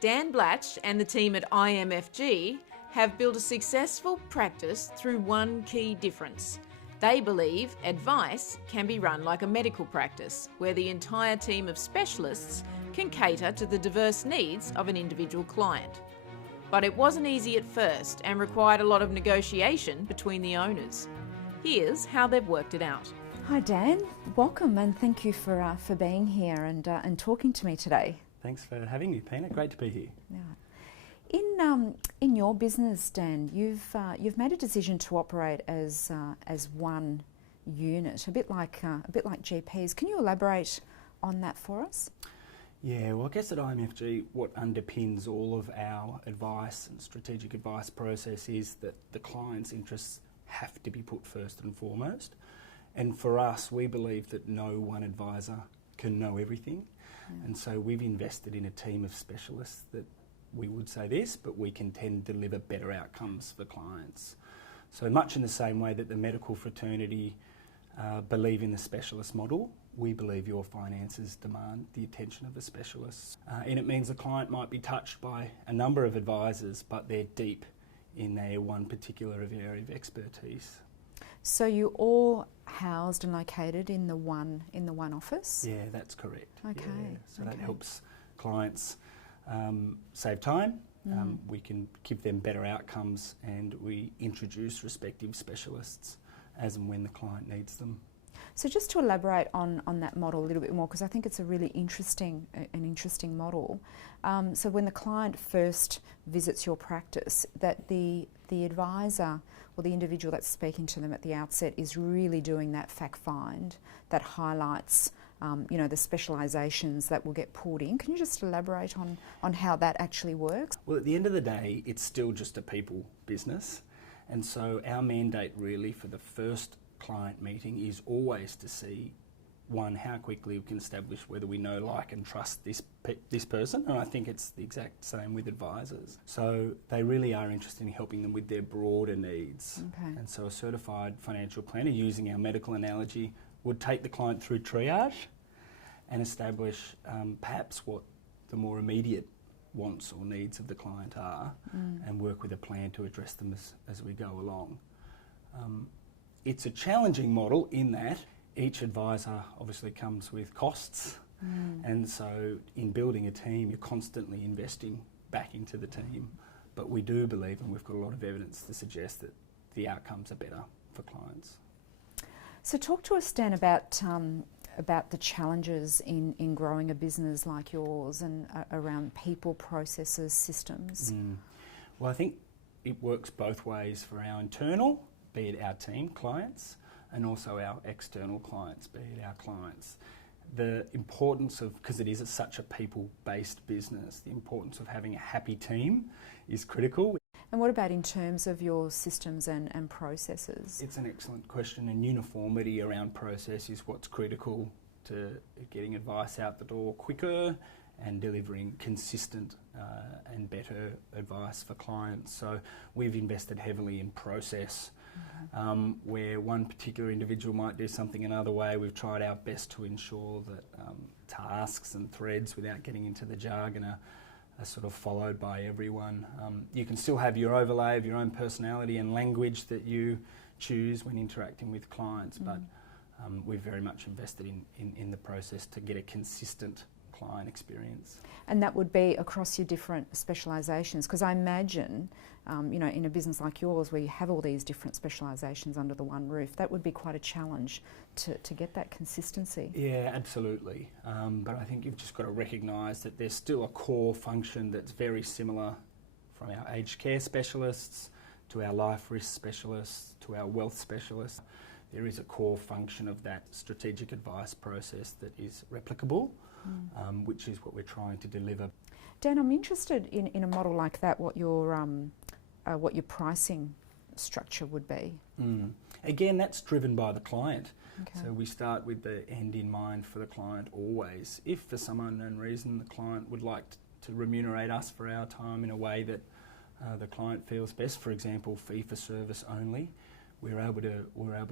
Dan Blatch and the team at IMFG have built a successful practice through one key difference. They believe advice can be run like a medical practice, where the entire team of specialists can cater to the diverse needs of an individual client. But it wasn't easy at first and required a lot of negotiation between the owners. Here's how they've worked it out. Hi Dan, welcome and thank you for being here and talking to me today. Thanks for having me, Pina. Great to be here. Yeah. In your business, Dan, you've made a decision to operate as one unit, a bit like GPs. Can you elaborate on that for us? Yeah, well, I guess at IMFG, what underpins all of our advice and strategic advice process is that the client's interests have to be put first and foremost. And for us, we believe that no one advisor can know everything. And so we've invested in a team of specialists that we would say this, but we can tend to deliver better outcomes for clients. So much in the same way that the medical fraternity believe in the specialist model, we believe your finances demand the attention of a specialist. And it means the client might be touched by a number of advisors, but they're deep in their one particular area of expertise. So you all housed and located in the one office? Yeah, that's correct. Okay. Yeah. So that helps clients save time. We can give them better outcomes, and we introduce respective specialists as and when the client needs them. So just to elaborate on that model a little bit more, because I think it's a really interesting model. So when the client first visits your practice, that the advisor or the individual that's speaking to them at the outset is really doing that fact find that highlights the specialisations that will get pulled in. Can you just elaborate on how that actually works? Well, at the end of the day, it's still just a people business. And so our mandate really for the first client meeting is always to see, one, how quickly we can establish whether we know, like and trust this person, and I think it's the exact same with advisors. So they really are interested in helping them with their broader needs. Okay. And so a certified financial planner, using our medical analogy, would take the client through triage and establish perhaps what the more immediate wants or needs of the client are, and work with a plan to address them as we go along. It's a challenging model in that each advisor obviously comes with costs, and so in building a team you're constantly investing back into the team, but we do believe, and we've got a lot of evidence to suggest, that the outcomes are better for clients. So talk to us, Dan, about the challenges in growing a business like yours and around people, processes, systems. Well, I think it works both ways for our internal, be it our team clients, and also our external clients, be it our clients. The importance of, because it is such a people-based business, the importance of having a happy team is critical. And what about in terms of your systems and processes? It's an excellent question, and uniformity around process is what's critical to getting advice out the door quicker and delivering consistent and better advice for clients. So we've invested heavily in process. Where one particular individual might do something another way, we've tried our best to ensure that tasks and threads, without getting into the jargon, are sort of followed by everyone. You can still have your overlay of your own personality and language that you choose when interacting with clients, but we've very much invested in the process to get a consistent client experience. And that would be across your different specialisations, because I imagine, in a business like yours where you have all these different specialisations under the one roof, that would be quite a challenge to get that consistency. Yeah, absolutely. But I think you've just got to recognise that there's still a core function that's very similar, from our aged care specialists to our life risk specialists to our wealth specialists. There is a core function of that strategic advice process that is replicable, which is what we're trying to deliver. Dan, I'm interested in a model like that, what your pricing structure would be. Again, that's driven by the client. Okay. So we start with the end in mind for the client always. If for some unknown reason the client would like to remunerate us for our time in a way that the client feels best, for example, fee for service only, we're able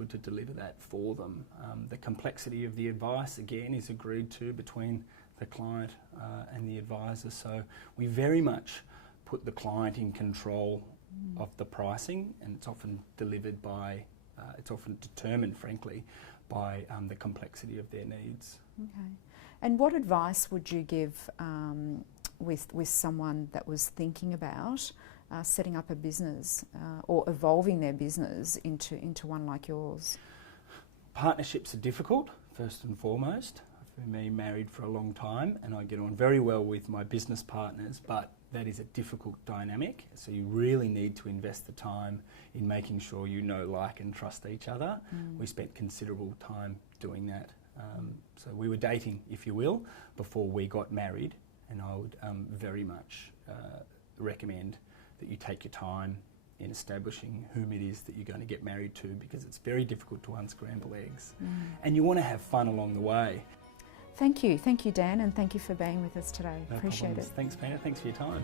to deliver that for them. The complexity of the advice, again, is agreed to between the client and the advisor. So we very much put the client in control of the pricing, and it's often delivered by, it's often determined, frankly, by the complexity of their needs. Okay. And what advice would you give with someone that was thinking about setting up a business or evolving their business into one like yours? Partnerships are difficult, first and foremost. For me, married for a long time, and I get on very well with my business partners, but that is a difficult dynamic. So you really need to invest the time in making sure you know, like and trust each other. We spent considerable time doing that. So we were dating, if you will, before we got married, and I would very much recommend that you take your time in establishing whom it is that you're going to get married to, because it's very difficult to unscramble eggs. And you want to have fun along the way. Thank you, Dan, and thank you for being with us today. No Appreciate problems. it. Thanks, Peter. Thanks for your time.